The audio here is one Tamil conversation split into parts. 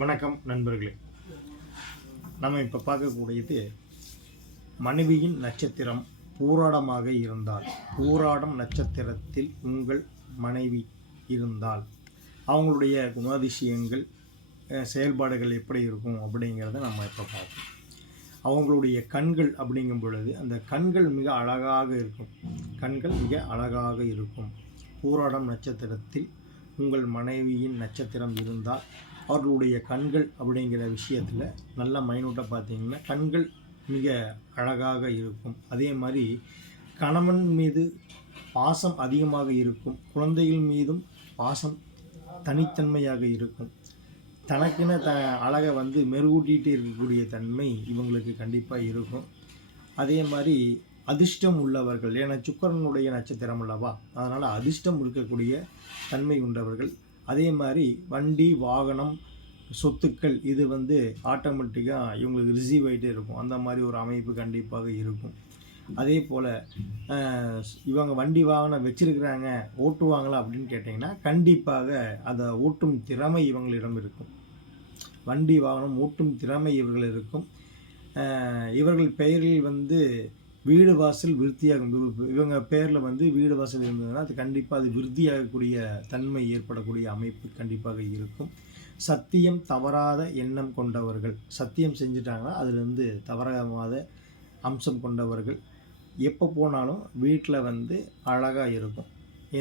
வணக்கம் நண்பர்களே. நம்ம இப்போ பார்க்கக்கூடியது மனைவியின் நட்சத்திரம் பூராடமாக இருந்தால், பூராடம் நட்சத்திரத்தில் உங்கள் மனைவி இருந்தால் அவங்களுடைய குணாதிசயங்கள் செயல்பாடுகள் எப்படி இருக்கும் அப்படிங்கிறத நம்ம இப்போ பார்ப்போம். அவங்களுடைய கண்கள் அப்படிங்கும் பொழுது அந்த கண்கள் மிக அழகாக இருக்கும். கண்கள் மிக அழகாக இருக்கும். பூராடம் நட்சத்திரத்தில் உங்கள் மனைவியின் நட்சத்திரம் இருந்தால் அவர்களுடைய கண்கள் அப்படிங்கிற விஷயத்தில் நல்ல மைனூட்டாக பார்த்தீங்கன்னா கண்கள் மிக அழகாக இருக்கும். அதே மாதிரி கணவன் மீது பாசம் அதிகமாக இருக்கும். குழந்தைகள் மீதும் பாசம் தனித்தன்மையாக இருக்கும். தனக்கென அழகை மெருகூட்டிகிட்டு இருக்கக்கூடிய தன்மை இவங்களுக்கு கண்டிப்பாக இருக்கும். அதே மாதிரி அதிர்ஷ்டம் உள்ளவர்கள், ஏன்னா சுக்கிரனுடைய நட்சத்திரம் அல்லவா, அதனால் அதிர்ஷ்டம் இருக்கக்கூடிய தன்மை உண்டவர்கள். அதே மாதிரி வண்டி வாகனம் சொத்துக்கள் இது ஆட்டோமேட்டிக்காக இவங்களுக்கு ரிசீவ் ஆகிட்டே இருக்கும். அந்த மாதிரி ஒரு அமைப்பு கண்டிப்பாக இருக்கும். அதே போல் இவங்க வண்டி வாகனம் வச்சுருக்கிறாங்க, ஓட்டுவாங்களா அப்படின்னு கேட்டிங்கன்னா கண்டிப்பாக அதை ஓட்டும் திறமை இவங்களிடம் இருக்கும். வண்டி வாகனம் ஓட்டும் திறமை இவர்கள் இருக்கும். இவர்கள் பெயரில் வீடு வாசல் விருத்தியாகும். இவங்க பேரில் வீடு வாசல் இருந்ததுன்னா அது கண்டிப்பாக அது விருத்தியாகக்கூடிய தன்மை ஏற்படக்கூடிய அமைப்பு கண்டிப்பாக இருக்கும். சத்தியம் தவறாத எண்ணம் கொண்டவர்கள், சத்தியம் செஞ்சுட்டாங்கன்னா அதுலேருந்து தவறாத அம்சம் கொண்டவர்கள். எப்போ போனாலும் வீட்டில் அழகாக இருக்கும்.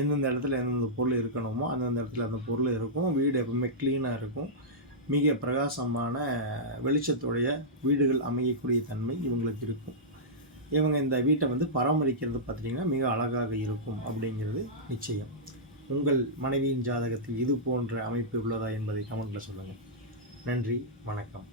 எந்தெந்த இடத்துல எந்தெந்த பொருள் இருக்கணுமோ அந்தந்த இடத்துல அந்த பொருள் இருக்கும். வீடு எப்பவுமே க்ளீனாக இருக்கும். மிக பிரகாசமான வெளிச்சத்துடைய வீடுகள் அமையக்கூடிய தன்மை இவங்களுக்கு இருக்கும். இவங்க இந்த வீட்டை பராமரிக்கிறது பார்த்திங்கன்னா மிக அழகாக இருக்கும் அப்படிங்கிறது நிச்சயம். உங்கள் மனைவியின் ஜாதகத்தில் இது போன்ற அமைப்பு உள்ளதா என்பதை கமெண்ட்டில் சொல்லுங்கள். நன்றி, வணக்கம்.